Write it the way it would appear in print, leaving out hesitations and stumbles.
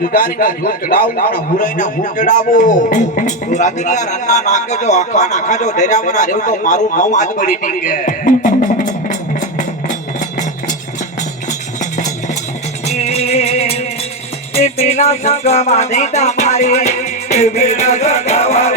જુદારીના ધૂળ ચડાવું અને હુરાઈના ભૂખ ચડાવો તો રાતીના રન્ના નાકે જો આખા જો ડેરામના રેવ તો મારું નામ આજ પડી નીકે એ પેલા સંગમાં દેતા મારે એ પેલા સંગમાં